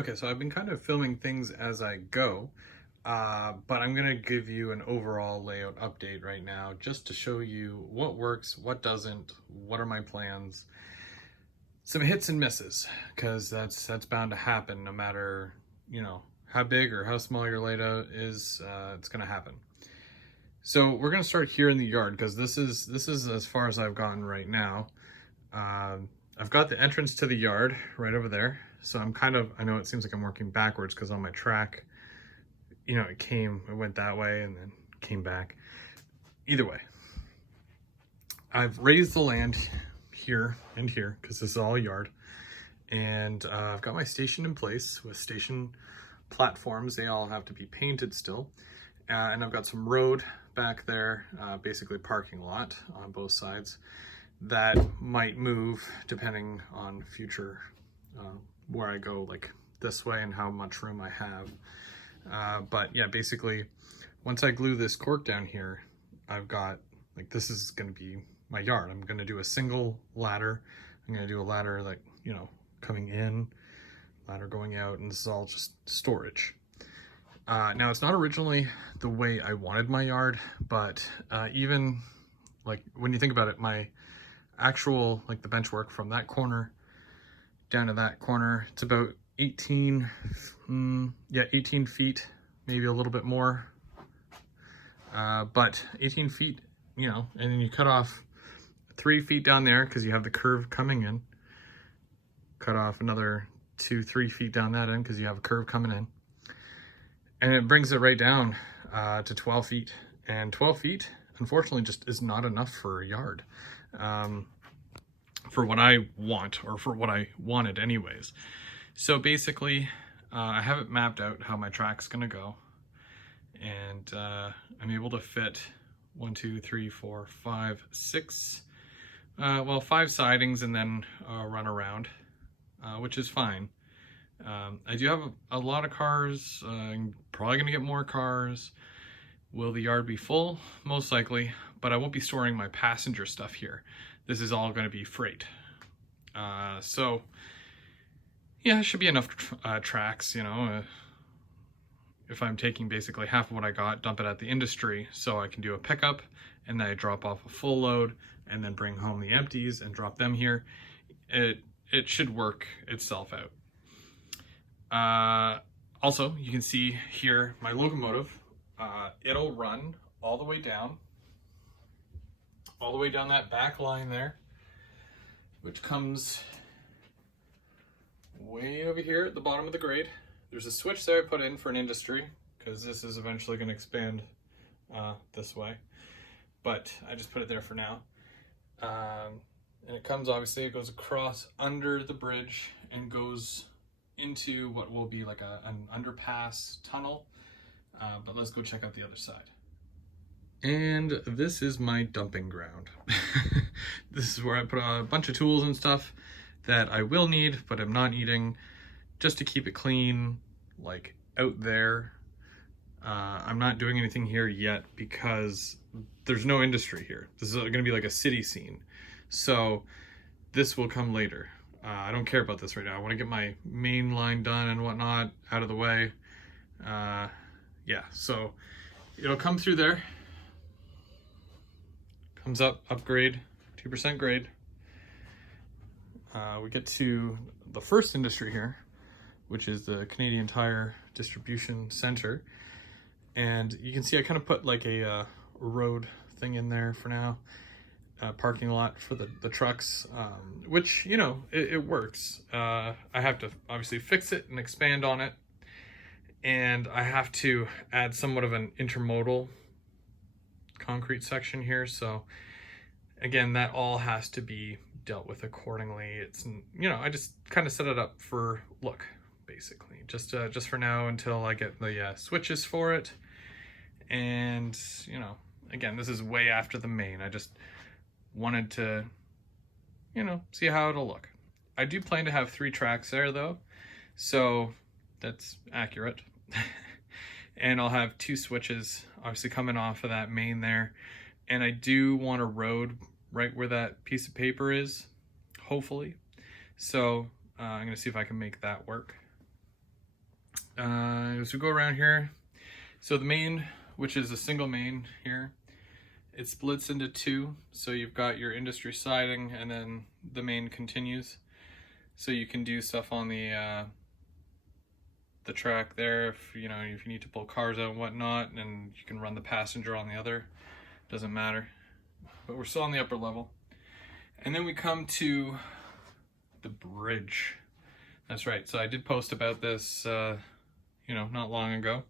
Okay, so I've been kind of filming things as I go, but I'm gonna give you an overall layout update right now just to show you what works, what doesn't, what are my plans, some hits and misses, because that's bound to happen no matter, how big or how small your layout is, it's gonna happen. So we're gonna start here in the yard because this is as far as I've gotten right now. Um, I've got the entrance to the yard right over there. So I know it seems like I'm working backwards because on my track, it went that way and then came back. Either way, I've raised the land here and here because this is all yard. And I've got my station in place with station platforms. They all have to be painted still. And I've got some road back there, basically parking lot on both sides that might move depending on future where I go, like this way and how much room I have. But yeah, basically, once I glue this cork down here, I've got, like, this is going to be my yard. I'm going to do a single ladder. I'm going to do a ladder, like, coming in, ladder going out, and this is all just storage. Now, it's not originally the way I wanted my yard, but even, like, when you think about it, my actual, like, the bench work from that corner down to that corner, it's about 18 feet, maybe a little bit more, but 18 feet, and then you cut off 3 feet down there because you have the curve coming in, cut off another 2-3 feet down that end because you have a curve coming in, and it brings it right down to 12 feet, and 12 feet unfortunately just is not enough for a yard. For what I want, or for what I wanted anyways. So basically, I have it mapped out how my track's gonna go, and I'm able to fit 1, 2, 3, 4, 5, 6, 5 sidings and then run around, which is fine. I do have a lot of cars. I'm probably gonna get more cars. Will the yard be full? Most likely, but I won't be storing my passenger stuff here. This is all going to be freight. So yeah, it should be enough tracks, if I'm taking basically half of what I got, dump it at the industry, so I can do a pickup and then I drop off a full load and then bring home the empties and drop them here. It should work itself out. Also, you can see here my locomotive. It'll run all the way down that back line there, which comes way over here at the bottom of the grade. There's a switch there I put in for an industry because this is eventually going to expand this way, but I just put it there for now. And it comes, obviously, it goes across under the bridge and goes into what will be like an underpass tunnel. But let's go check out the other side. And this is my dumping ground. This is where I put a bunch of tools and stuff that I will need, but I'm not needing, just to keep it clean, like out there. I'm not doing anything here yet because there's no industry here. This is gonna be like a city scene. So this will come later. I don't care about this right now. I wanna get my main line done and whatnot out of the way. Yeah, so it'll come through there, comes up, upgrade, 2% grade. We get to the first industry here, which is the Canadian Tire Distribution Center. And you can see I kind of put like a road thing in there for now, parking lot for the trucks, which, it works. I have to obviously fix it and expand on it. And I have to add somewhat of an intermodal concrete section here. So again, that all has to be dealt with accordingly. It's, I just kind of set it up for look, basically, just for now until I get the switches for it. And, again, this is way after the main. I just wanted to, see how it'll look. I do plan to have 3 tracks there though, so that's accurate. And I'll have 2 switches obviously coming off of that main there, and I do want a road right where that piece of paper is, hopefully. So I'm gonna see if I can make that work. As we go around here, so the main, which is a single main here, it splits into two. So you've got your industry siding, and then the main continues. So you can do stuff on the track there if you need to pull cars out and whatnot, and you can run the passenger on the other. Doesn't matter. But we're still on the upper level. And then we come to the bridge. That's right. So I did post about this, not long ago.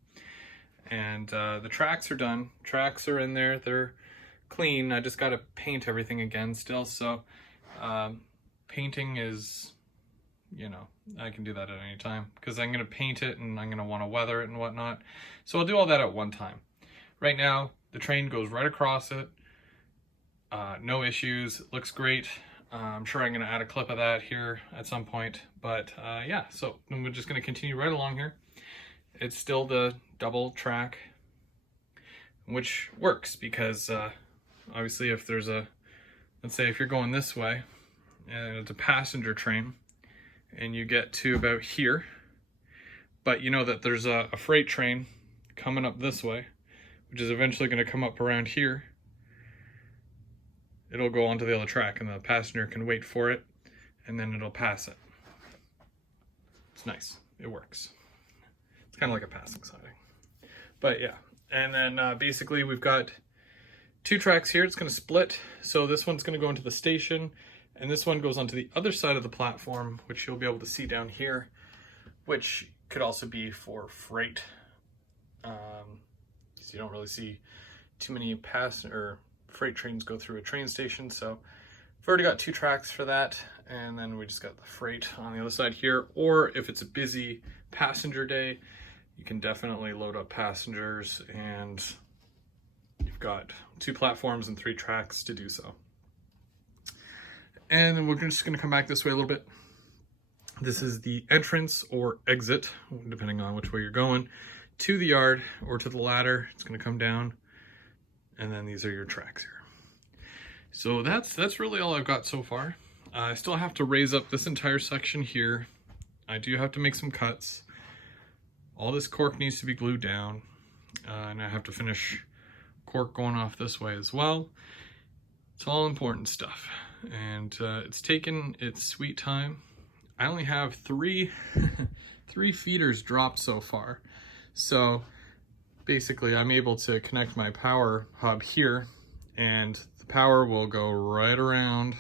And the tracks are done. Tracks are in there. They're clean. I just got to paint everything again still. So painting is, I can do that at any time because I'm going to paint it and I'm going to want to weather it and whatnot. So I'll do all that at one time. Right now, the train goes right across it. No issues. It looks great. I'm sure I'm going to add a clip of that here at some point. But yeah, so we're just going to continue right along here. It's still the double track, which works because obviously if there's let's say if you're going this way and it's a passenger train and you get to about here, but you know that there's a freight train coming up this way, which is eventually going to come up around here, it'll go onto the other track and the passenger can wait for it and then it'll pass it. It's nice. It works. It's kind of like a passing siding. But yeah, and then basically we've got two tracks here. It's going to split. So this one's going to go into the station and this one goes onto the other side of the platform, which you'll be able to see down here, which could also be for freight. So you don't really see too many freight trains go through a train station. So I've already got two tracks for that. And then we just got the freight on the other side here. Or if it's a busy passenger day, you can definitely load up passengers and you've got two platforms and three tracks to do so. And then we're just going to come back this way a little bit. This is the entrance or exit, depending on which way you're going, to the yard or to the ladder. It's going to come down. And then these are your tracks here. So that's really all I've got so far. I still have to raise up this entire section here. I do have to make some cuts. All this cork needs to be glued down. And I have to finish cork going off this way as well. It's all important stuff. And it's taken its sweet time. I only have three feeders dropped so far. So basically I'm able to connect my power hub here and the power will go right around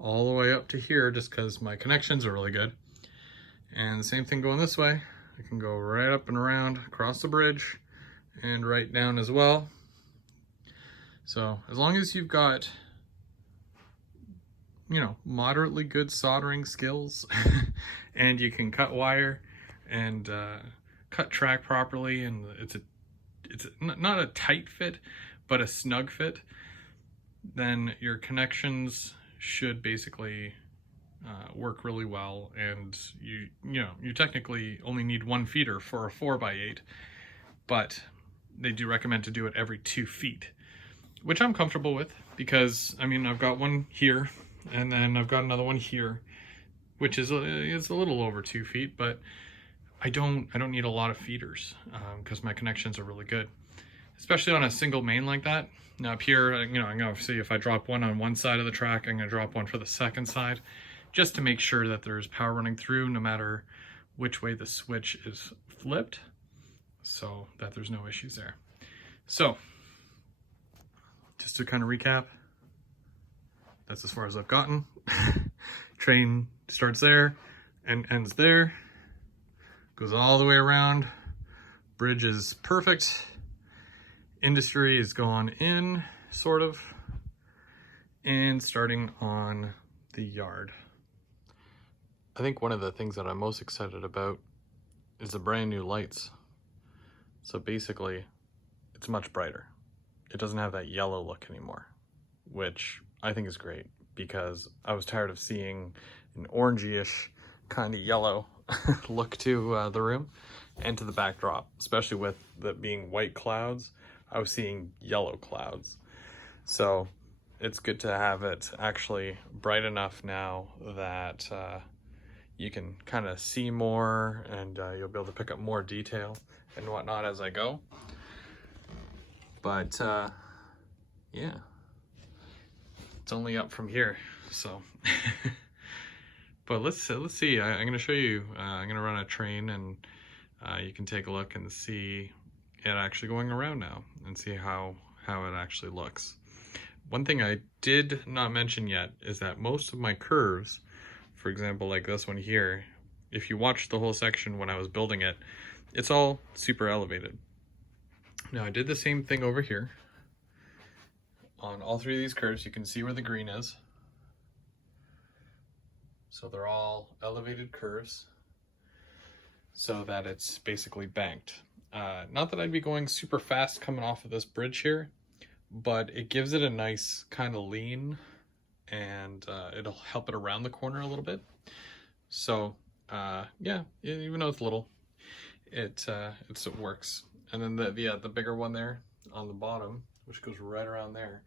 all the way up to here just because my connections are really good. And the same thing going this way. I can go right up and around across the bridge and right down as well. So as long as you've got, moderately good soldering skills and you can cut wire and cut track properly, and it's not a tight fit, but a snug fit, then your connections should basically work really well. And you technically only need one feeder for a 4x8, but they do recommend to do it every 2 feet, which I'm comfortable with because I've got one here and then I've got another one here, which is it's a little over 2 feet, but I don't need a lot of feeders because my connections are really good, especially on a single main like that. Now up here, I'm gonna see if I drop one on one side of the track, I'm gonna drop one for the second side, just to make sure that there's power running through no matter which way the switch is flipped, so that there's no issues there. So just to kind of recap, that's as far as I've gotten. Train starts there and ends there, goes all the way around. Bridge is perfect. Industry is going in, sort of, and starting on the yard. I think one of the things that I'm most excited about is the brand new lights. So basically, it's much brighter. It doesn't have that yellow look anymore, which I think is great because I was tired of seeing an orangey-ish kind of yellow look to the room and to the backdrop, especially with the being white clouds. I was seeing yellow clouds. So it's good to have it actually bright enough now that you can kind of see more, and you'll be able to pick up more detail and whatnot as I go. But yeah, it's only up from here, so. But let's see. I'm gonna show you. I'm gonna run a train, and you can take a look and see it actually going around now, and see how it actually looks. One thing I did not mention yet is that most of my curves, for example, like this one here, if you watch the whole section when I was building it, it's all super elevated. Now I did the same thing over here. On all three of these curves, you can see where the green is. So they're all elevated curves so that it's basically banked. Not that I'd be going super fast coming off of this bridge here, but it gives it a nice kind of lean, and it'll help it around the corner a little bit. So yeah, even though it's little, it works. And then the bigger one there on the bottom, which goes right around there,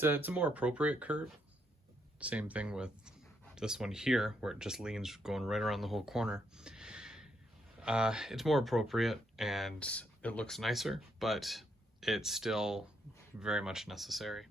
it's a more appropriate curve. Same thing with this one here, where it just leans going right around the whole corner. It's more appropriate and it looks nicer, but it's still very much necessary.